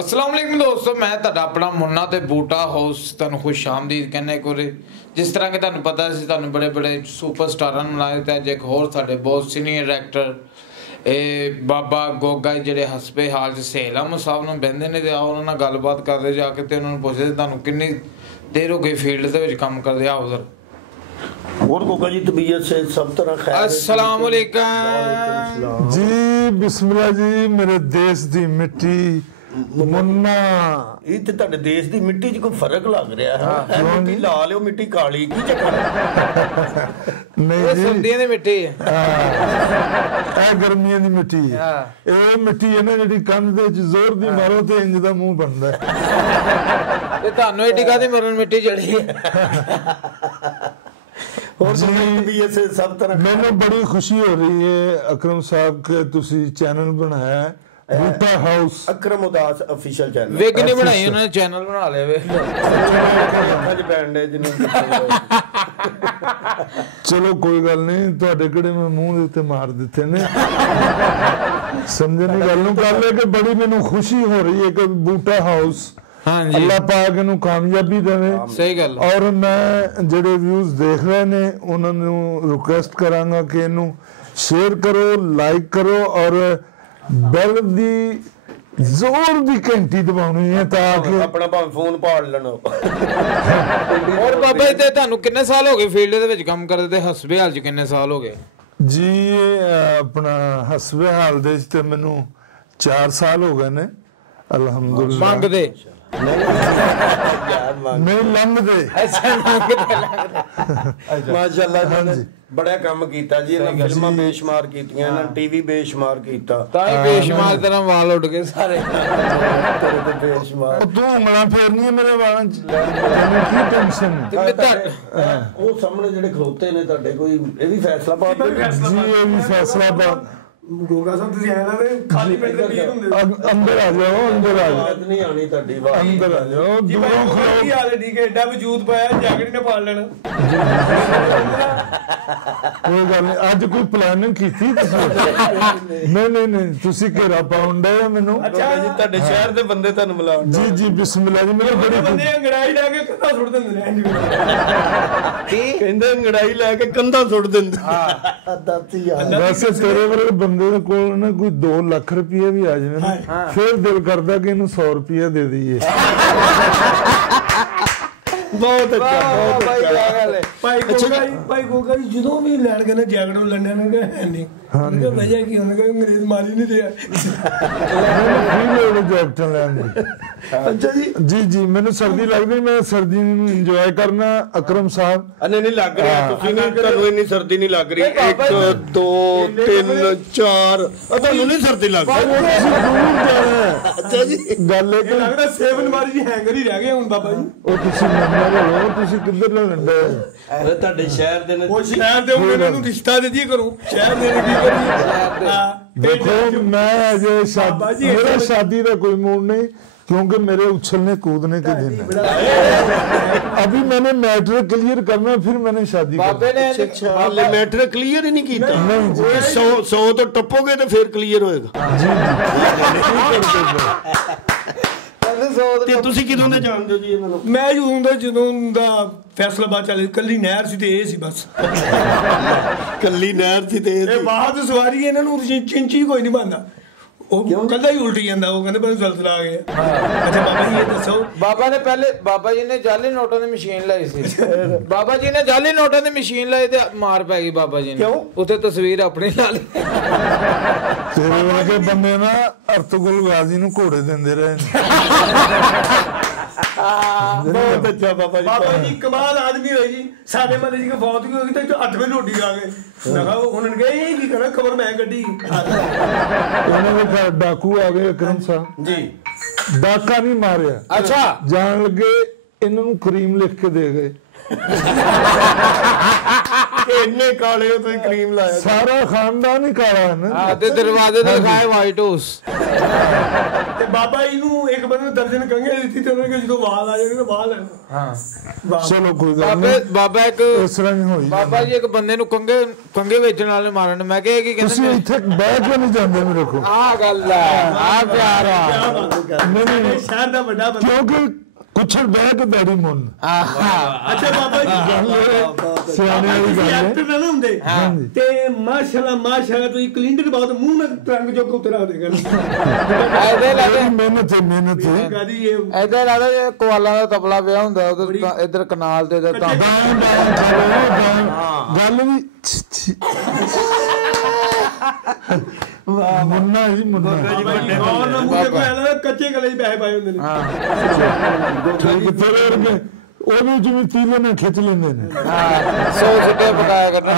अस्सलाम वालेकुम दोस्तों, मैं ਤੁਹਾਡਾ ਆਪਣਾ ਮੁੰਨਾ ਤੇ ਬੂਟਾ ਹਾਊਸ ਤੁਹਾਨੂੰ ਖੁਸ਼ ਆਮਦੀਦ ਕਹਿੰਨੇ ਕੋਰੇ। ਜਿਸ ਤਰ੍ਹਾਂ ਕਿ ਤੁਹਾਨੂੰ ਪਤਾ ਸੀ ਤੁਹਾਨੂੰ ਬੜੇ ਬੜੇ ਸੁਪਰਸਟਾਰਾਂ ਨੂੰ ਮਿਲਾਇਆ ਤੇ ਅੱਜ ਇੱਕ ਹੋਰ ਸਾਡੇ ਬਹੁਤ ਸੀਨੀਅਰ ਐਕਟਰ ਇਹ ਬਾਬਾ ਗੋਗਾ ਜਿਹੜੇ ਹਸਬੇ ਹਾਲ ਚ ਸੇਲਮ ਸਾਹਿਬ ਨੂੰ ਬਹਿੰਦੇ ਨੇ ਤੇ ਉਹਨਾਂ ਨਾਲ ਗੱਲਬਾਤ ਕਰਦੇ ਜਾ ਕੇ ਤੇ ਉਹਨਾਂ ਨੂੰ ਪੁੱਛਦੇ ਤੁਹਾਨੂੰ ਕਿੰਨੀ ਦੇਰ ਹੋ ਗਈ ਫੀਲਡ ਦੇ ਵਿੱਚ ਕੰਮ ਕਰਦੇ ਆ ਉਧਰ। और गोगा जी तबीयत से सब तरह खैर। अस्सलाम वालेकुम जी, बिस्मिल्लाह जी। मेरे देश दी मिट्टी मुन्ना ਇਹ ਤੇ ਤੁਹਾਡੇ ਦੇਸ਼ ਦੀ ਮਿੱਟੀ 'ਚ ਕੋਈ ਫਰਕ ਲੱਗ ਰਿਹਾ ਹੈ। ਇਹ ਮਿੱਟੀ ਲਾਲ ਉਹ ਮਿੱਟੀ ਕਾਲੀ ਕੀ ਚੱਕਰ ਹੈ? नहीं जी, ਸਰਦੀਆਂ ਦੀ ਮਿੱਟੀ ਹੈ ਇਹ ਗਰਮੀਆਂ ਦੀ ਮਿੱਟੀ ਹੈ। ਇਹ ਮਿੱਟੀ ਹੈ ਨਾ ਜਿਹੜੀ ਕੰਧ ਦੇ ਵਿੱਚ ਜ਼ੋਰ ਦੀ ਮਾਰੋ ਤੇ ਇੰਜ ਦਾ ਮੂੰਹ ਬਣਦਾ ਹੈ। ਤੇ ਤੁਹਾਨੂੰ ਇਹ ਟਿਕਾ ਦੀ ਮਰਨ ਮਿੱਟੀ ਚੜੀ ਹੈ। और तबीयत से सब तरह। मैंने बड़ी खुशी हो रही है अकरम साहब के तुसी चैनल बनाया है बूटा हाउस। अकरम उदास ऑफिशियल चैनल ਵੇਖ ਨਹੀਂ ਬਣਾਈ ਉਹਨਾਂ ਨੇ ਚੈਨਲ ਬਣਾ ਲਿਆ ਵੇ। ਅੱਜ ਬੈਂਡ ਹੈ ਜਿਹਨੂੰ चलो कोई गल नहीं, ਤੁਹਾਡੇ ਕਿਹੜੇ ਮੈਂ ਮੂੰਹ ਦੇ ਉੱਤੇ ਮਾਰ ਦਿੱਤੇ ਨੇ। ਸਮਝੇ ਨਹੀਂ ਗੱਲ ਨੂੰ। ਗੱਲ ਹੈ ਕਿ ਬੜੀ ਮੈਨੂੰ ਖੁਸ਼ੀ ਹੋ ਰਹੀ ਹੈ ਕਿ ਬੂਟਾ ਹਾਊਸ हाँ जी, ਅੱਲਾਹ ਪਾਕ ਇਹਨੂੰ ਕਾਮਯਾਬੀ ਦੇਵੇ। सही गल। ਔਰ ਮੈਂ ਜਿਹੜੇ ਵਿਊਜ਼ ਦੇਖ ਰਹੇ ਨੇ ਉਹਨਾਂ ਨੂੰ ਰਿਕੁਐਸਟ ਕਰਾਂਗਾ ਕਿ ਇਹਨੂੰ ਸ਼ੇਅਰ ਕਰੋ, ਲਾਈਕ ਕਰੋ ਔਰ ਬੈਲ ਦੀ ਜ਼ੋਰ ਦੀ ਘੰਟੀ ਦਬਾਉਣੀ ਹੈ ਤਾਂ ਕਿ ਆਪਣਾ ਭਾਵੇਂ ਫੋਨ ਪਾੜ ਲੈਣਾ। और बाबा जी ਤੇ ਤੁਹਾਨੂੰ ਕਿੰਨੇ ਸਾਲ ਹੋ ਗਏ ਫੀਲਡ ਦੇ ਵਿੱਚ ਕੰਮ ਕਰਦੇ ਤੇ ਹਸਬੇ ਹਾਲ ਚ ਕਿੰਨੇ ਸਾਲ ਹੋ ਗਏ? ਜੀ ਆਪਣਾ ਹਸਬੇ ਹਾਲ ਦੇ ਵਿੱਚ ਤੇ ਮੈਨੂੰ 4 ਸਾਲ ਹੋ ਗਏ ਨੇ ਅਲਹਮਦੁਲਿਲਾ। ਮੰਗਦੇ ਨਹੀਂ ਲੰਘਦੇ। ਅੱਛਾ ਮੰਗਦੇ ਮਾਸ਼ਾਅੱਲਾ ਜੀ ਬੜਾ ਕੰਮ ਕੀਤਾ ਜੀ ਇਹਨਾਂ ਫਿਲਮਾਂ ਬੇਸ਼ੁਮਾਰ ਕੀਤੀਆਂ ਇਹਨਾਂ ਟੀਵੀ ਬੇਸ਼ੁਮਾਰ ਕੀਤਾ ਤਾਂ ਹੀ ਬੇਸ਼ੁਮਾਰ ਤਰ੍ਹਾਂ ਵਾਲ ਉੱਡ ਗਏ ਸਾਰੇ। ਤੇਰੇ ਤੇ ਬੇਸ਼ੁਮਾਰ ਤੂੰ ਉਂਗਲਾਂ ਫੇਰਨੀ ਮੇਰੇ ਵਾਲਾਂ 'ਚ, ਤੈਨੂੰ ਕੀ ਟੈਨਸ਼ਨ ਹੈ? ਉਹ ਸਾਹਮਣੇ ਜਿਹੜੇ ਖਲੋਤੇ ਨੇ ਤੁਹਾਡੇ ਕੋਈ ਇਹ ਵੀ ਫੈਸਲਾ ਬਾਤ ਜੀ ਇਹ ਵੀ ਫੈਸਲਾ ਬਾਤ ਗੋਗਾ ਸਾਹਿਬ ਤੁਸੀਂ ਆਇਆ ਨਾ ਖਾਲੀ ਪੇਟ ਦੇ ਪੀਰ ਹੁੰਦੇ ਅੰਦਰ ਆ ਜਾਓ, ਅੰਦਰ ਆ ਜਾਓ, ਬਾਤ ਨਹੀਂ ਆਣੀ ਤੁਹਾਡੀ ਬਾਤ ਅੰਦਰ ਆ ਜਾਓ। ਜੀ ਦੂਰੋਂ ਭਾਈ ਖੜੋ। ਕੀ ਹਾਲ ਹੈ? ਠੀਕ ਹੈ, ਐਡਾ ਵਜੂਦ ਪਾਇਆ ਜੈਕਟ ਨੇ ਪਾਲ ਲੈਣਾ। ਕੋਈ ਗੱਲ ਨਹੀਂ, ਅੱਜ ਕੋਈ ਪਲਾਨਿੰਗ ਕੀਤੀ ਤੁਸੀਂ? ਨਹੀਂ ਨਹੀਂ ਨਹੀਂ, ਤੁਸੀਂ ਘੇਰਾ ਪਾਉਣ ਡਏ ਮੈਨੂੰ। ਅੱਛਾ ਜੀ ਤੁਹਾਡੇ ਸ਼ਹਿਰ ਦੇ ਬੰਦੇ ਤੁਹਾਨੂੰ ਮਿਲਾਉਣ ਜੀ ਜੀ ਬਿਸਮਿਲ੍ਲਾ ਜੀ। ਮੇਰੇ ਬੜੀ ਬੰਦੇ ਅੰਗੜਾਈ ਲੈ ਕੇ ਕੰਧਾ ਸੁੱਟ ਦਿੰਦੇ ਨੇ ਇੰਜ ਕੀ ਕਹਿੰਦੇ ਅੰਗੜਾਈ ਲੈ ਕੇ ਕੰਧਾਂ ਸੁੱਟ ਦਿੰਦੇ। ਹਾਂ ਦਾਤੀ ਯਾਰ ਵੈਸੇ ਤੇਰੇ ਵਰਗੇ ਬੰਦੇ ਦੇ ਕੋਲ ਨਾ ਕੋਈ 2 ਲੱਖ ਰੁਪਏ ਵੀ ਆ ਜਾਵੇ ਨਾ ਫਿਰ ਦਿਲ ਕਰਦਾ ਕਿ ਇਹਨੂੰ 100 ਰੁਪਏ ਦੇ ਦਈਏ। ਬਹੁਤ ਅੱਛਾ ਬਹੁਤ ਅੱਛਾ। ਭਾਈ ਗੋਗਾ ਜੀ ਜਦੋਂ ਵੀ ਲੈਣ ਗਏ ਨਾ ਜੈਕਟ ਨੂੰ ਲੰਡਨ ਨੇ ਕਿਹਾ ਹੈ ਨਹੀਂ ਉਹਨੇ ਕਿਹਾ ਵਜ੍ਹਾ ਕੀ ਉਹਨੇ ਕਿਹਾ ਅੰਗਰੇਜ਼ ਮਾਰੀ ਨਹੀਂ ਰਿਹਾ। ਜੈਕਟਾਂ ਲੈਣ ਦੀ। ਅੱਛਾ ਜੀ ਜੀ ਜੀ ਮੈਨੂੰ ਸਰਦੀ ਲੱਗਦੀ, ਮੈਂ ਸਰਦੀ ਨੂੰ ਇੰਜੋਏ ਕਰਨਾ। ਅਕਰਮ ਸਾਹਿਬ ਨਹੀਂ ਨਹੀਂ ਲੱਗ ਰਿਹਾ ਤੁਸੀਂ ਨਾ ਤੁਹਾਨੂੰ ਇੰਨੀ ਸਰਦੀ ਨਹੀਂ ਲੱਗ ਰਹੀ। 1 2 3 4 ਤੁਹਾਨੂੰ ਨਹੀਂ ਸਰਦੀ ਲੱਗ ਰਹੀ। ਅੱਛਾ ਜੀ ਗੱਲ ਇਹ ਕਿ ਲੱਗਦਾ ਸੇਵਨ ਮਾਰੀ ਜੀ ਹੈਂਗਰ ਹੀ ਰਹਿ ਗਏ ਹੁਣ ਬਾਬਾ ਜੀ। ਉਹ ਤੁਸੀਂ ਮੰਨਣਾ ਲੋ, ਤੁਸੀਂ ਕਿੱਧਰ ਲੰਡੇ? ਅਰੇ ਤੁਹਾਡੇ ਸ਼ਹਿਰ ਦੇ ਨੇ ਉਹ ਸ਼ਹਿਰ ਦੇ ਹੁਣ ਇਹਨਾਂ ਨੂੰ ਰਿਸ਼ਤਾ ਦੇ ਦੀ ਕਰੋ ਸ਼ਹਿਰ ਦੇ ਕੀ ਕਰੀ। देखो मैं अजय बाबा जी, मेरा शादी का कोई मूड नहीं क्योंकि मेरे उछलने कूदने के दिन है। अभी मैंने मैटर क्लियर करना फिर मैंने शादी ਬਾਬੇ ਨੇ ਹਾਲੇ ਮੈਟਰ ਕਲੀਅਰ ਹੀ ਨਹੀਂ ਕੀਤਾ। 100 ਤੋਂ ਟੱਪੋਗੇ ਤੇ ਫਿਰ ਕਲੀਅਰ ਹੋਏਗਾ। ਤੇ ਤੁਸੀਂ ਕਿਦੋਂ ਦੇ ਜਾਣਦੇ ਹੋ ਜੀ ਇਹਨਾਂ ਨੂੰ? ਮੈਂ ਜਦੋਂ ਦਾ ਫੈਸਲਾ ਬਾਅਦ ਚੱਲ ਕੱਲੀ ਨਹਿਰ ਸੀ ਤੇ ਇਹ ਸੀ ਬਸ। ਕੱਲੀ ਨਹਿਰ ਸੀ ਤੇ ਇਹ ਬਾਅਦ ਸਵਾਰੀ ਇਹਨਾਂ ਨੂੰ ਚਿੰਚੀ ਕੋਈ ਨਹੀਂ ਬੰਦਾ। ਉਹ ਕੱਲਾ ਹੀ ਉਲਟੀ ਜਾਂਦਾ। ਉਹ ਕਹਿੰਦੇ ਬਸ ਜ਼ਲਜ਼ਲਾ ਆ ਗਿਆ। ਅੱਛਾ ਬਾਬਾ ਜੀ ਇਹ ਦੱਸੋ। ਬਾਬਾ ਨੇ ਪਹਿਲੇ ਬਾਬਾ ਜੀ ਨੇ ਜਾਲੀ ਨੋਟਾਂ ਦੀ ਮਸ਼ੀਨ ਲਾਈ ਸੀ। ਬਾਬਾ ਜੀ ਨੇ ਜਾਲੀ ਨੋਟਾਂ ਦੀ ਮਸ਼ੀਨ ਲਾਈ ਤੇ ਮਾਰ ਪੈ ਗਈ ਬਾਬਾ ਜੀ ਨੂੰ। ਉੱਥੇ ਤਸਵੀਰ ਆਪਣੀ ਲਾ ਲਈ। तेरे वर्गे बंदे ना अर्तुगुल गाजी ਨੂੰ ਘੋੜੇ ਦਿੰਦੇ ਰਹੇ। ਬਹੁਤ ਅੱਛਾ ਬਾਬਾ ਜੀ। ਬਾਬਾ ਜੀ ਕਮਾਲ ਆਦਮੀ ਹੋਏ ਜੀ। ਸਾਡੇ ਮਹੱਲੇ ਜੀ ਕੋ ਫੌਤ ਵੀ ਹੋ ਗਈ ਤੇ 8 ਵਜੇ ਰੋਟੀ ਆ ਗਏ। ਮੈਂ ਕਿਹਾ ਉਹਨਾਂ ਨੇ ਕਿਹਾ ਇਹ ਕੀ ਕਰਾਂ ਖਬਰ ਮੈਂ ਕੱਢੀ। ਉਹਨਾਂ ਦੇ ਘਰ ਡਾਕੂ ਆ ਗਏ ਅਕਰਮ ਸਾਹਿਬ ਜੀ ਡਾਕਾ ਨਹੀਂ ਮਾਰਿਆ। ਅੱਛਾ ਜਾਣ ਲੱਗੇ ਇਹਨਾਂ ਨੂੰ ਕਰੀਮ ਲਿਖ ਕੇ ਦੇ ਗਏ। ਇੰਨੇ ਕਾਲੇ ਹੋ ਤੁਸੀਂ ਕਰੀਮ ਲਾਇਆ ਸਾਰਾ ਖਾਨਦਾਨ ਹੀ ਕਾਲਾ ਹੈ ਨਾ। ਹਾਂ ਤੇ ਦਰਵਾਜ਼ੇ ਤੇ ਲਿਖਾਇਆ ਵਾਈਟ ਹਾਊਸ। ਤੇ ਬਾਬਾ ਜੀ ਨੂੰ ਇੱਕ ਬੰਦੇ ਨੇ ਦਰਜਨ ਕੰਗੇ ਦਿੱਤੀ ਤੇ ਉਹਨਾਂ ਨੇ ਜਦੋਂ ਵਾਲ ਆ ਜਾਣਗੇ ਤਾਂ ਵਾਲ ਲੈਣ। ਹਾਂ ਚਲੋ ਕੋਈ ਗੱਲ ਨਹੀਂ, ਬਾਬਾ ਇੱਕ ਇਸ ਤਰ੍ਹਾਂ ਹੀ ਹੋਈ ਬਾਬਾ ਜੀ ਇੱਕ ਬੰਦੇ ਨੂੰ ਕੰਗੇ ਵੇਚਣ ਵਾਲੇ ਮਾਰਨ। ਮੈਂ ਕਿਹਾ ਕੀ ਤੁਸੀਂ ਕਹਿੰਦੇ ਇੱਥੇ ਬਹਿ ਕੇ ਨਹੀਂ ਜਾਂਦੇ ਮੇਰੇ ਕੋਲ। ਆਹ ਗੱਲ ਹੈ, ਆਹ ਪਿਆਰ ਆ। ਨਹੀਂ ਸ਼ਹਿਰ ਦਾ ਵੱਡਾ ਬੰਦਾ। ਕਿਉਂਕਿ ਕੁਛ ਬਹਿ ਕੇ ਬੈਰੀ ਮੁੰਨ ਅੱਛਾ ਬਾਬਾ ਜੀ ਸਿਆਣੇ ਵਾਲੀ ਗੱਲ ਹੈ। ਐਕਟਰ ਨਾ ਹੁੰਦੇ ਤੇ ਮਾਸ਼ਾਅੱਲਾ ਤੁਸੀਂ ਕਲਿੰਡਰ ਬਹੁਤ ਮੂੰਹ ਨਾਲ ਟਰੰਗ ਜੋ ਉੱਤੇ ਰੱਖ ਦੇਗਾ। ਐਦੇ ਲੱਗਦੇ ਮਿਹਨਤ ਹੈ ਗਾਦੀ ਇਹ ਐਦੇ ਲੱਗਦੇ ਕੋਆਲਾ ਦਾ ਤਬਲਾ ਪਿਆ ਹੁੰਦਾ ਉਧਰ ਇਧਰ ਕਨਾਲ ਤੇ ਤਾਂ ਗੱਲ ਵੀ ਮੁੰਨਾ ਜੀ ਮੁੰਨਾ ਔਰ ਨਾ ਮੂੰਹ ਤੇ ਕੋਈ ਕੱਚੇ ਗਲੇ 'ਚ ਪੈਸੇ ਪਾਏ ਹੁੰਦੇ ਨੇ। ਠੀਕ ਫਿਰ ਉਹਦੇ ਜਿਵੇਂ ਤੀਲੇ ਨਾਲ ਖਿੱਚ ਲੈਂਦੇ ਨੇ। ਸੌ ਸਿੱਟੇ ਪਕਾਇਆ ਕਰਨਾ।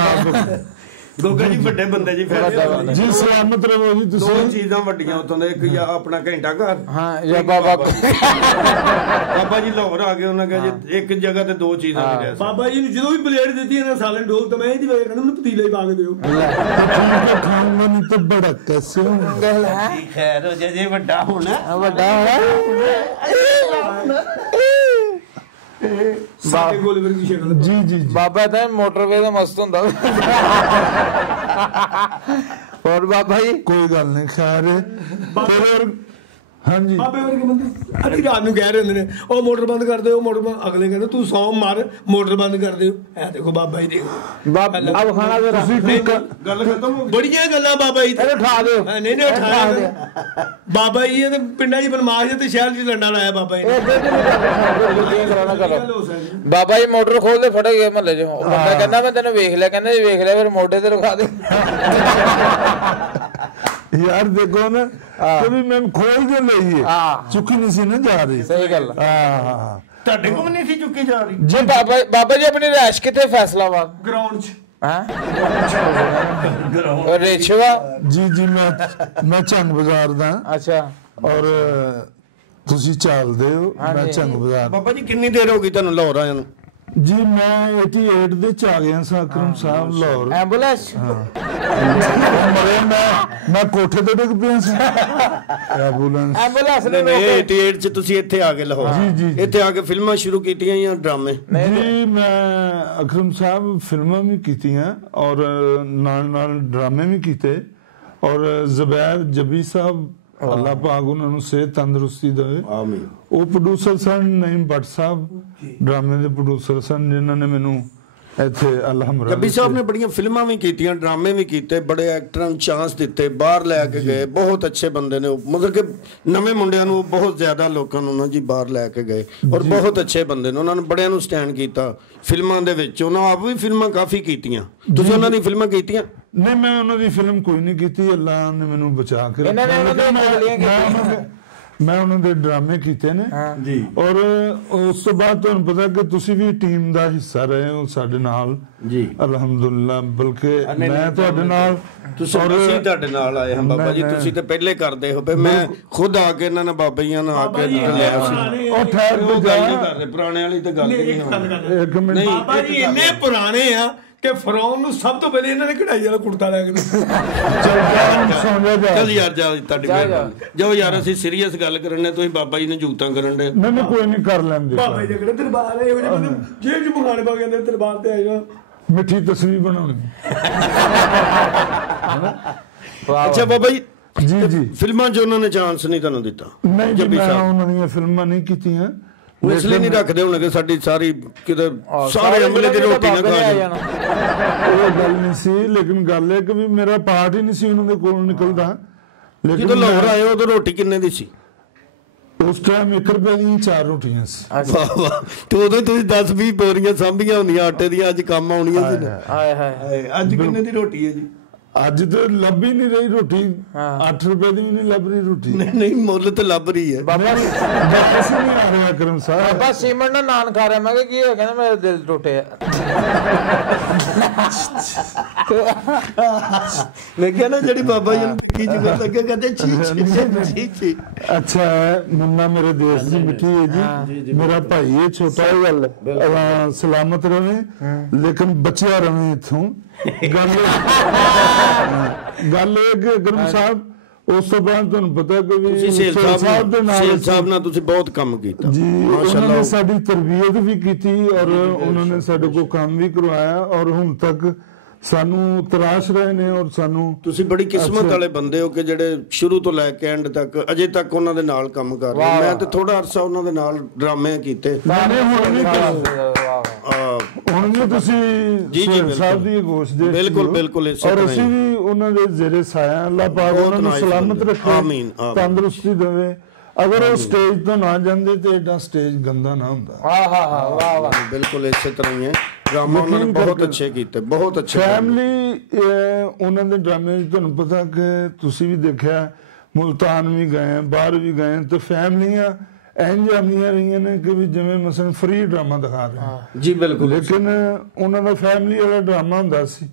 ਗੋਗਾ ਜੀ ਵੱਡੇ ਬੰਦੇ ਜੀ ਫਿਰ ਜੀ ਸਲਾਮਤ ਰਹੋ ਜੀ। ਦੋ ਤੁਸੀਂ ਚੀਜ਼ਾਂ ਵੱਡੀਆਂ ਉੱਥੋਂ ਦੇ, ਇੱਕ ਜਾਂ ਆਪਣਾ ਘੰਟਾ ਘਰ। ਹਾਂ ਜਾਂ ਬਾਬਾ ਬਾਬਾ ਜੀ ਲਾਹੌਰ ਆ ਗਏ, ਉਹਨਾਂ ਕਿਹਾ ਜੀ ਇੱਕ ਜਗ੍ਹਾ ਤੇ ਦੋ ਚੀਜ਼ਾਂ ਮਿਲਿਆ। ਬਾਬਾ ਜੀ ਨੂੰ ਜਦੋਂ ਵੀ ਪਲੇਟ ਦਿੱਤੀ ਇਹਨਾਂ ਸਾਲਨ ਡੋਲ ਤਾਂ ਮੈਂ ਇਹਦੀ ਵਜ੍ਹਾ ਕਹਿੰਦਾ ਮੈਨੂੰ ਪਤੀਲੇ ਹੀ ਪਾ ਕੇ ਦਿਓ। ਖਾਂਦਾ ਨਹੀਂ ਤਾਂ ਬੜਾ कैसे होगा। ਖੈਰ ਹੋ ਜੇ ਵੱਡਾ ਹੋਣਾ ਵੱਡਾ ਸਾਡੇ ਗੋਲੇ ਵਰਗੀ ਸ਼ਕਲ। जी जी जी ਬਾਬਾ ਤਾਂ ਮੋਟਰਵੇ ਦਾ ਮਸਤ ਹੁੰਦਾ। ਹੋਰ ਬਾਬਾ ਜੀ कोई गल नहीं खैर फिर हाँ जी ਬਾਬੇ ਵਰਗੇ ਬੰਦੇ ਅੱਧੀ ਰਾਤ ਨੂੰ ਕਹਿ ਰਹੇ ਹੁੰਦੇ ਨੇ ਉਹ ਮੋਟਰ ਬੰਦ ਕਰ ਦਿਓ, ਮੋਟਰ ਬੰਦ। ਅਗਲੇ ਕਹਿੰਦੇ ਤੂੰ ਸੌਂ ਮਾਰ ਮੋਟਰ ਬੰਦ ਕਰ ਦਿਓ। ਇਹ ਦੇਖੋ ਬਾਬਾ ਜੀ ਦੇਖੋ ਬਾਬਾ ਅਬ ਖਾਣਾ ਜਰਾ ਗੱਲ ਖਤਮ ਹੋ ਗਈ। ਬੜੀਆਂ ਗੱਲਾਂ ਬਾਬਾ ਜੀ ਇਹਨੂੰ ਉਠਾ ਦਿਓ। ਨਹੀਂ ਨਹੀਂ ਉਠਾਇਆ ਬਾਬਾ ਜੀ ਇਹ ਪਿੰਡਾਂ 'ਚ ਬਨਮਾਸ਼ ਤੇ ਸ਼ਹਿਰ 'ਚ ਲੰਡਾ ਲਾਇਆ ਬਾਬਾ ਜੀ ਬਾਬਾ ਜੀ ਮੋਟਰ ਖੋਲਦੇ ਫੜੇ ਗਏ ਮਹੱਲੇ 'ਚ। ਬੰਦਾ ਕਹਿੰਦਾ ਮੈਂ ਤੈਨੂੰ ਵੇਖ ਲਿਆ, ਕਹਿੰਦਾ ਜੀ ਵੇਖ ਲਿਆ ਫਿਰ ਮੋਢੇ ਤੇ ਰਖਾ ਦੇ। यार देखो ना कभी मैम खोल के लइए चुकी नहीं सी ना जा रही। ਸਹੀ ਗੱਲ। हाँ ਤੁਹਾਡੇ ਕੋਲ ਨਹੀਂ ਸੀ ਚੁੱਕੀ ਜਾ ਰਹੀ। ਜੀ ਬਾਬਾ ਜੀ ਆਪਣੀ ਰੈਸ਼ ਕਿੱਥੇ ਫੈਸਲਾਬਾਦ ਗਰਾਊਂਡ 'ਚ। और रेशवा जी जी मैं चंग बाजार दा। अच्छा और ਤੁਸੀਂ ਚੱਲਦੇ ਹੋ ਮੈਂ ਚੰਗ ਬਾਜ਼ਾਰ। ਬਾਬਾ ਜੀ ਕਿੰਨੀ ਦੇਰ ਹੋ ਗਈ ਤੁਹਾਨੂੰ ਲਾਹੌਰ ਆਇਆ ਨੂੰ? ਜੀ ਮੈਂ 88 ਦੇ ਚ ਆ ਗਿਆ ਸਾਂ ਅਕਰਮ ਸਾਹਿਬ ਲਾਹੌਰ। ਐਂਬੂਲੈਂਸ ਮਰੇ ਮੈਂ ਕੋਠੇ ਤੇ ਡਿੱਗ ਪਿਆ ਸੀ। ਐਂਬੂਲੈਂਸ ਐਂਬੂਲੈਂਸ ਨਹੀਂ ਨਹੀਂ 88 ਚ ਤੁਸੀਂ ਇੱਥੇ ਆ ਕੇ ਲਾਹੌਰ ਜੀ, ਜੀ। ਇੱਥੇ ਆ ਕੇ ਫਿਲਮਾਂ ਸ਼ੁਰੂ ਕੀਤੀਆਂ ਜਾਂ ਡਰਾਮੇ? ਜੀ ਮੈਂ ਅਕਰਮ ਸਾਹਿਬ ਫਿਲਮਾਂ ਵੀ ਕੀਤੀਆਂ ਔਰ ਨਾਲ ਨਾਲ ਡਰਾਮੇ ਵੀ ਕੀਤੇ। ਔਰ ਜ਼ਬੈਰ ਜੱਬੀ ਸਾਹਿਬ ਅੱਲਾਹ ਪਾਕ ਉਹਨਾਂ ਨੂੰ ਸਿਹਤ ਤੰਦਰੁਸਤੀ ਦੇਵੇ, ਆਮੀਨ। ਉਹ ਪ੍ਰੋਡਿਊਸਰ ਸਨ। ਨਈਮ ਭੱਟ ਸਾਹਿਬ ਡਰਾਮੇ ਦੇ ਪ੍ਰੋਡਿਊਸਰ ਸਨ ਜਿਨ੍ਹਾਂ ਨੇ ਮੈਨੂੰ ਇੱਥੇ ਅਲਹਮਰਾ ਜੱਬੀ ਸਾਹਿਬ ਨੇ ਬੜੀਆਂ ਫਿਲਮਾਂ ਵੀ ਕੀਤੀਆਂ, ਡਰਾਮੇ ਵੀ ਕੀਤੇ, ਬੜੇ ਐਕਟਰਾਂ ਨੂੰ ਚਾਂਸ ਦਿੱਤੇ, ਬਾਹਰ ਲੈ ਕੇ ਗਏ। ਬਹੁਤ ਅੱਛੇ ਬੰਦੇ ਨੇ ਉਹ, ਮਤਲਬ ਕਿ ਨਵੇਂ ਮੁੰਡਿਆਂ ਨੂੰ ਬਹੁਤ ਜ਼ਿਆਦਾ ਲੋਕਾਂ ਨੂੰ ਨਾ ਜੀ ਬਾਹਰ ਲੈ ਕੇ ਗਏ। ਔਰ ਬਹੁਤ ਅੱਛੇ ਬੰਦੇ ਨੇ, ਉਹਨਾਂ ਨੇ ਬੜਿਆਂ ਨੂੰ ਸਟੈਂਡ ਕੀਤਾ ਫਿਲਮਾਂ ਦੇ ਵਿੱਚ। ਉਹਨਾਂ ਆਪ ਵੀ ਫਿਲਮਾਂ ਕਾਫੀ ਕੀਤੀਆਂ। ਤੁਸੀਂ ਉਹਨਾਂ ਦੀ ਫਿਲਮਾਂ ਕੀਤੀਆਂ? ਨਹੀਂ ਮੈਂ ਉਹਨਾਂ ਦੀ ਫਿਲਮ ਕੋਈ ਨਹੀਂ ਕੀਤੀ। ਅੱਲਾਹ ਨੇ ਮੈਨੂੰ ਬਚਾ ਕੇ ਇਹਨਾਂ ਨੇ ਉਹਨਾਂ ਦੀਆਂ ਗੋਲੀਆਂ ਕੀਤੀਆਂ। ਮੈਂ ਉਹਨਾਂ ਦੇ ਡਰਾਮੇ ਕੀਤੇ ਨੇ ਜੀ। ਔਰ ਉਸ ਤੋਂ ਬਾਅਦ ਤੁਹਾਨੂੰ ਪਤਾ ਕਿ ਤੁਸੀਂ ਵੀ ਟੀਮ ਦਾ ਹਿੱਸਾ ਰਹੇ ਹੋ ਸਾਡੇ ਨਾਲ ਜੀ ਅਲਹਮਦੁਲਿਲਾ। ਬਲਕਿ ਮੈਂ ਤੁਹਾਡੇ ਨਾਲ ਤੁਸੀਂ ਅਸੀਂ ਤੁਹਾਡੇ ਨਾਲ ਆਏ ਹਾਂ ਬਾਬਾ ਜੀ। ਤੁਸੀਂ ਤੇ ਪਹਿਲੇ ਕਰਦੇ ਹੋ। ਮੈਂ ਖੁਦ ਆ ਕੇ ਇਹਨਾਂ ਨੇ ਬਾਬਾ ਜੀਆਂ ਨੂੰ ਆ ਕੇ ਲਿਆ ਸੀ। ਉਹ ਠਹਿਰ ਉਹ ਕੇ ਗੱਲ ਜਾ ਨਹੀਂ ਕਰਦੇ, ਪੁਰਾਣੇ ਵਾਲੀ ਤਾਂ ਗੱਲ ਨਹੀਂ ਹੋਣੀ। ਇੱਕ ਮਿੰਟ। ਬਾਬਾ ਜੀ ਇੰਨੇ ਪੁਰਾਣੇ ਆ ਕਿ ਫਰੌਨ ਨੂੰ ਸਭ ਤੋਂ ਪਹਿਲੇ ਇਹਨਾਂ ਨੇ ਕਢਾਈ ਵਾਲਾ ਕੁੜਤਾ ਲੈ ਕੇ ਚੱਲ ਯਾਰ ਜਾ ਤੁਹਾਡੀ ਜਾਓ ਯਾਰ, ਅਸੀਂ ਸੀਰੀਅਸ ਗੱਲ ਕਰਨ ਦੇ, ਤੁਸੀਂ ਬਾਬਾ ਜੀ ਨੇ ਜੂਤਾਂ ਕਰਨ ਦੇ। ਨਹੀਂ ਕੋਈ ਨਹੀਂ ਕਰ ਲੈਂਦੇ। ਬਾਬਾ ਜੀ ਦੇ ਕਿਹੜੇ ਦਰਬਾਰ ਹੈ ਇਹੋ ਜਿਹੇ ਬੰਦੇ ਜੇਬ 'ਚ ਮੁਖਾਣੇ ਪਾ ਕੇ ਕਹਿੰਦੇ ਦਰਬਾਰ ਤੇ ਆਏਗਾ ਮਿੱਠੀ ਤਸਵੀਰ ਬਣਾਉਣੀ। ਅੱਛਾ ਬਾਬਾ ਜੀ ਜੀ ਜੀ ਫਿਲਮਾਂ 'ਚ ਉਹਨਾਂ ਨੇ ਚਾਂਸ ਨਹੀਂ ਤੁਹਾਨੂੰ ਦਿੱਤਾ? ਨਹੀਂ ਜੀ ਮੈਂ ਉਹਨਾਂ ਦੀਆਂ ਫਿਲਮਾਂ ਨਹੀਂ ਕੀਤੀਆਂ। ਉਹ ਇਸ ਲਈ ਨਹੀਂ ਰੱਖਦੇ ਹੋਣਗੇ ਸਾਡੀ ਸਾਰੀ ਕਿਤੇ ਸਾਰੇ ਅਮਲੇ ਦੀ ਰੋਟੀ ਨਾ ਖਾ ਜਾਣ। ਉਹ ਗੱਲ ਨਹੀਂ ਸੀ, ਲੇਕਿਨ ਗੱਲ ਇਹ ਕਿ ਵੀ ਮੇਰਾ ਪਾਰਟ ਹੀ ਨਹੀਂ ਸੀ ਉਹਨਾਂ ਦੇ ਕੋਲ ਨਿਕਲਦਾ। ਲੇਕਿਨ ਜਦੋਂ ਲਾਹੌਰ ਆਏ ਉਦੋਂ ਰੋਟੀ ਕਿੰਨੇ ਦੀ ਸੀ? ਉਸ ਟਾਈਮ 1 ਰੁਪਏ ਦੀਆਂ 4 ਰੋਟੀਆਂ ਸੀ। ਵਾਹ ਵਾਹ। ਤੇ ਉਦੋਂ ਤੁਸੀਂ 10-20 ਬੋਰੀਆਂ ਸਾਂਭੀਆਂ ਹੁੰਦੀਆਂ ਆਟੇ ਦੀਆਂ, ਅੱਜ ਕੰਮ ਆਉਣੀਆਂ ਸੀ। ਹਾਏ ਹਾਏ। ਅੱਜ ਕਿੰਨੇ ਦੀ ਰੋਟੀ ਹੈ ਜੀ? ਅੱਜ ਤੇ ਲੱਭ ਹੀ ਨਹੀਂ ਰਹੀ ਰੋਟੀ 8 ਰੁਪਏ ਦੀ ਵੀ ਨਹੀਂ ਲੱਭ ਰਹੀ ਰੋਟੀ ਨਹੀਂ ਮੁੱਲ ਤੇ ਲੱਭ ਰਹੀ ਹੈ ਬਾਬਾ ਵਾਪਸ ਹੀ ਨਹੀਂ ਆ ਰਿਹਾ ਅਕਰਮ ਸਾਹਿਬ ਬਾਬਾ ਸੀਮਨ ਨਾਲ ਨਾਨ ਖਾ ਰਿਹਾ ਮੈਂ ਕਿਹਾ ਕੀ ਹੋਇਆ ਕਹਿੰਦਾ ਮੇਰੇ ਦਿਲ ਟੁੱਟਿਆ ਮੈਂ ਕਿਹਾ ਨਾ ਜਿਹੜੀ ਬਾਬਾ ਜੀ ਨੂੰ ਕੀ ਜਿਗਰ ਲੱਗੇ ਕਹਿੰਦੇ ਚੀ ਚੀ ਅੱਛਾ ਮੁੰਨਾ ਮੇਰੇ ਦੇਸ਼ ਦੀ ਮਿੱਠੀ ਹੈ ਜੀ ਮੇਰਾ ਭਾਈ ਹੈ ਛੋਟਾ ਹੀ ਗੱਲ ਸਲਾਮਤ ਰਵੇ ਲੇਕਿਨ ਬਚਿਆ ਰਵੇ ਇਥੋਂ ਗੱਲ ਇਹ ਕਿ ਅਕਰਮ ਸਾਹਿਬ ਉਸ ਤੋਂ ਬਾਅਦ ਤੁਹਾਨੂੰ ਪਤਾ ਕਿ ਵੀ ਸੇਲ ਸਾਹਿਬ ਨਾਲ ਤੁਸੀਂ ਬਹੁਤ ਕੰਮ ਕੀਤਾ ਜੀ ਮਾਸ਼ਾਅੱਲਾ ਉਹਨਾਂ ਨੇ ਸਾਡੀ ਤਰਬੀਅਤ ਵੀ ਕੀਤੀ ਔਰ ਉਹਨਾਂ ਨੇ ਸਾਡੇ ਕੋਲ ਕੰਮ ਵੀ ਕਰਵਾਇਆ ਔਰ ਹੁਣ ਤੱਕ ਸਾਨੂੰ ਤਰਾਸ਼ ਰਹੇ ਨੇ ਔਰ ਸਾਨੂੰ ਤੁਸੀਂ ਬੜੀ ਕਿਸਮਤ ਵਾਲੇ ਬੰਦੇ ਹੋ ਕਿ ਜਿਹੜੇ ਸ਼ੁਰੂ ਤੋਂ ਲੈ ਕੇ ਐਂਡ ਤੱਕ ਅਜੇ ਤੱਕ ਉਹਨਾਂ ਦੇ ਨਾਲ ਕੰਮ ਕਰ ਰਹੇ ਮੈਂ ਤੇ ਥੋੜਾ ਅਰਸਾ ਉਹਨਾਂ ਦੇ ਨਾਲ ਡਰਾਮੇ ਕੀਤੇ ਹੁਣ ਵੀ ਤੁਸੀਂ ਸਾਹਿਬ ਦੀ ਗੋਸ਼ ਦੇ ਬਿਲਕੁਲ ਇਸੇ ਔਰ ਤਰ੍ਹਾਂ ਅਸੀਂ ਵੀ ਉਹਨਾਂ ਦੇ ਜ਼ੇਰੇ ਸਾਇਆ ਅੱਲਾਹ ਪਾਕ ਉਹਨਾਂ ਨੂੰ ਸਲਾਮਤ ਰੱਖੇ ਆਮੀਨ ਤੰਦਰੁਸਤੀ ਦੇਵੇ ਅਗਰ ਉਹ ਸਟੇਜ ਤੋਂ ਨਾ ਜਾਂਦੇ ਤੇ ਏਡਾ ਸਟੇਜ ਗੰਦਾ ਨਾ ਹੁੰਦਾ ਵਾਹ ਵਾਹ ਬਿਲਕੁਲ ਇਸੇ ਤਰ੍ਹਾਂ ਹੀ ਹੈ ਡਰਾਮਾ ਉਹਨਾਂ ਨੇ ਬਹੁਤ ਅੱਛੇ ਕੀਤੇ ਬਹੁਤ ਅੱਛੇ ਫੈਮਿਲੀ ਉਹਨਾਂ ਦੇ ਡਰਾਮੇ ਤੁਹਾਨੂੰ ਪਤਾ ਕਿ ਤੁਸੀਂ ਵੀ ਦੇਖਿਆ ਮੁਲਤਾਨ ਵੀ ਗਏ ਬਾਹਰ ਵੀ ਗਏ ਤੇ ਫੈਮਲੀਆਂ ਇੰਜ ਆਉਂਦੀਆਂ ਰਹੀਆਂ ਨੇ ਕਿ ਵੀ ਜਿਵੇਂ ਮਸਲਨ ਫ੍ਰੀ ਡਰਾਮਾ ਦਿਖਾ ਰਹੇ ਜੀ ਬਿਲਕੁਲ ਲੇਕਿਨ ਉਹਨਾਂ ਦਾ ਫੈਮਿਲੀ ਵਾਲਾ ਡਰਾਮਾ ਹੁੰਦਾ ਸੀ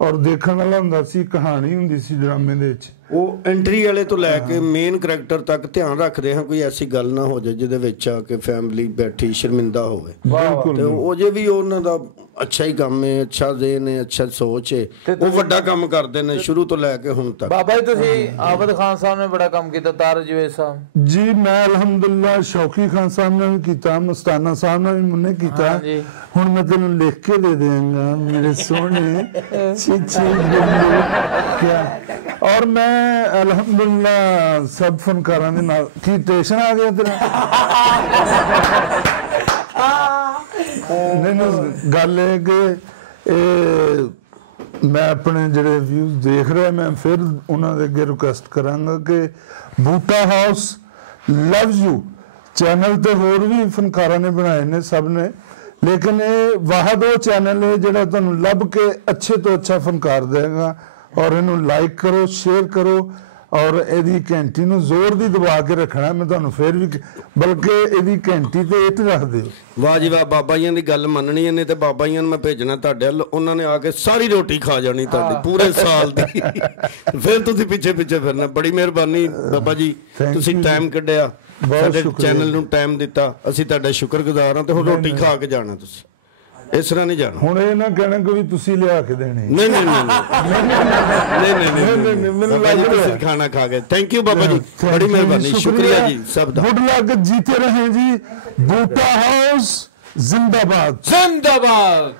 ਔਰ ਦੇਖਣ ਵਾਲਾ ਹੁੰਦਾ ਸੀ ਕਹਾਣੀ ਹੁੰਦੀ ਸੀ ਡਰਾਮੇ ਦੇ ਵਿੱਚ ਉਹ ਐਂਟਰੀ ਵਾਲੇ ਤੋਂ ਲੈ ਕੇ ਮੇਨ ਕਰੈਕਟਰ ਤੱਕ ਧਿਆਨ ਰੱਖਦੇ ਹਾਂ ਕੋਈ ਐਸੀ ਗੱਲ ਨਾ ਹੋ ਜਾਏ ਜਿਹਦੇ ਵਿੱਚ ਆ ਕੇ ਫੈਮਿਲੀ ਬੈਠੀ ਸ਼ਰਮਿੰਦਾ ਹੋਵੇ ਤੇ ਉਹ ਜੇ ਵੀ ਉਹਨਾਂ ਦਾ ਅੱਛਾ ਹੀ ਕੰਮ ਹੈ ਅੱਛਾ ਦੇਨ ਹੈ ਅੱਛਾ ਸੋਚ ਹੈ ਉਹ ਵੱਡਾ ਕੰਮ ਕਰਦੇ ਨੇ ਸ਼ੁਰੂ ਤੋਂ ਲੈ ਕੇ ਹੁਣ ਤੱਕ ਬਾਬਾ ਜੀ ਤੁਸੀਂ ਆਬਦ ਖਾਨ ਸਾਹਿਬ ਨੇ ਬੜਾ ਕੰਮ ਕੀਤਾ ਤਾਰ ਜਵੇਦ ਸਾਹਿਬ ਜੀ ਮੈਂ ਅਲਹਮਦੁਲਿਲਾ ਸ਼ੌਕੀ ਖਾਨ ਸਾਹਿਬ ਨੇ ਵੀ ਕੀਤਾ ਮਸਤਾਨਾ ਸਾਹਿਬ ਨੇ ਵੀ ਮੁੰਨੇ ਕੀਤਾ ਹੁਣ ਮੈਂ ਤੈਨੂੰ ਲਿਖ ਕੇ ਦੇ ਦੇਵਾਂਗਾ ਮੇਰੇ ਸੋਹਣੇ ਚੀਚੀ ਕਿਆ ਔਰ ਮੈਂ ਅਲਹਮਦੁਲਿਲਾ ਸਭ ਫਨਕਾਰਾਂ ਦੇ ਨਾਲ ਕੀ ਟੈਸ਼ਨ ਆ ਗਿਆ ਤੇਰਾ ਨਹੀਂ ਗੱਲ ਹੈ ਕਿ ਮੈਂ ਆਪਣੇ ਜਿਹੜੇ ਵਿਊਜ਼ ਦੇਖ ਰਿਹਾ ਮੈਂ ਫਿਰ ਉਹਨਾਂ ਦੇ ਅੱਗੇ ਰਿਕੁਐਸਟ ਕਰਾਂਗਾ ਕਿ ਬੂਟਾ ਹਾਊਸ ਲਵਜ਼ ਯੂ ਚੈਨਲ ਤੇ ਹੋਰ ਵੀ ਫਨਕਾਰਾਂ ਨੇ ਬਣਾਏ ਨੇ ਸਭ ਨੇ ਲੇਕਿਨ ਇਹ ਵਾਹਦ ਉਹ ਚੈਨਲ ਹੈ ਜਿਹੜਾ ਤੁਹਾਨੂੰ ਲੱਭ ਕੇ ਅੱਛੇ ਤੋਂ ਅੱਛਾ ਫਨਕਾਰ ਦੇਗਾ ਔਰ ਇਹਨੂੰ ਲਾਈਕ ਕਰੋ ਸ਼ੇਅਰ ਕਰੋ ਔਰ ਇਹਦੀ ਘੰਟੀ ਨੂੰ ਜ਼ੋਰ ਦੀ ਦਬਾ ਕੇ ਰੱਖਣਾ ਮੈਂ ਤੁਹਾਨੂੰ ਫੇਰ ਵੀ ਬਲਕਿ ਇਹਦੀ ਘੰਟੀ ਤੇ ਇੱਟ ਰੱਖ ਦਿਓ ਵਾਹ ਜੀ ਵਾਹ ਬਾਬਾ ਜੀਆਂ ਦੀ ਗੱਲ ਮੰਨਣੀ ਇਹਨੇ ਤੇ ਬਾਬਾ ਜੀਆਂ ਨੂੰ ਮੈਂ ਭੇਜਣਾ ਤੁਹਾਡੇ ਵੱਲ ਉਹਨਾਂ ਨੇ ਆ ਕੇ ਸਾਰੀ ਰੋਟੀ ਖਾ ਜਾਣੀ ਤੁਹਾਡੀ ਪੂਰੇ ਸਾਲ ਦੀ ਫਿਰ ਤੁਸੀਂ ਪਿੱਛੇ ਫਿਰਨਾ ਬੜੀ ਮਿਹਰਬਾਨੀ ਬਾਬਾ ਜੀ ਤੁਸੀਂ ਟਾਈਮ ਕੱਢਿਆ ਸਾਡੇ ਚੈਨਲ ਨੂੰ ਟਾਈਮ ਦਿੱਤਾ ਅਸੀਂ ਤੁਹਾਡਾ ਸ਼ੁਕਰਗੁਜ਼ਾਰ ਹਾਂ ਤੇ ਹੁਣ ਰੋਟੀ ਖਾ ਕੇ ਜਾਣਾ ਤੁਸੀਂ ਇਸ ਤਰ੍ਹਾਂ ਨਹੀਂ ਜਾਣਾ ਹੁਣ ਇਹ ਨਾ ਕਹਿਣਾ ਕਿ ਵੀ ਤੁਸੀਂ ਲਿਆ ਕੇ ਦੇਣੀ ਨਹੀਂ ਮੈਨੂੰ ਲੱਗ ਰਿਹਾ ਖਾਣਾ ਖਾ ਕੇ ਥੈਂਕ ਯੂ ਬਾਬਾ ਜੀ ਬੜੀ ਮਿਹਰਬਾਨੀ ਸ਼ੁਕਰੀਆ ਜੀ ਸਭ ਦਾ ਗੁੱਡ ਲੱਕ ਜੀਤੇ ਰਹੇ ਜੀ ਬੂਟਾ ਹਾਊਸ ਜ਼ਿੰਦਾਬਾਦ ਜ਼ਿੰਦਾਬਾਦ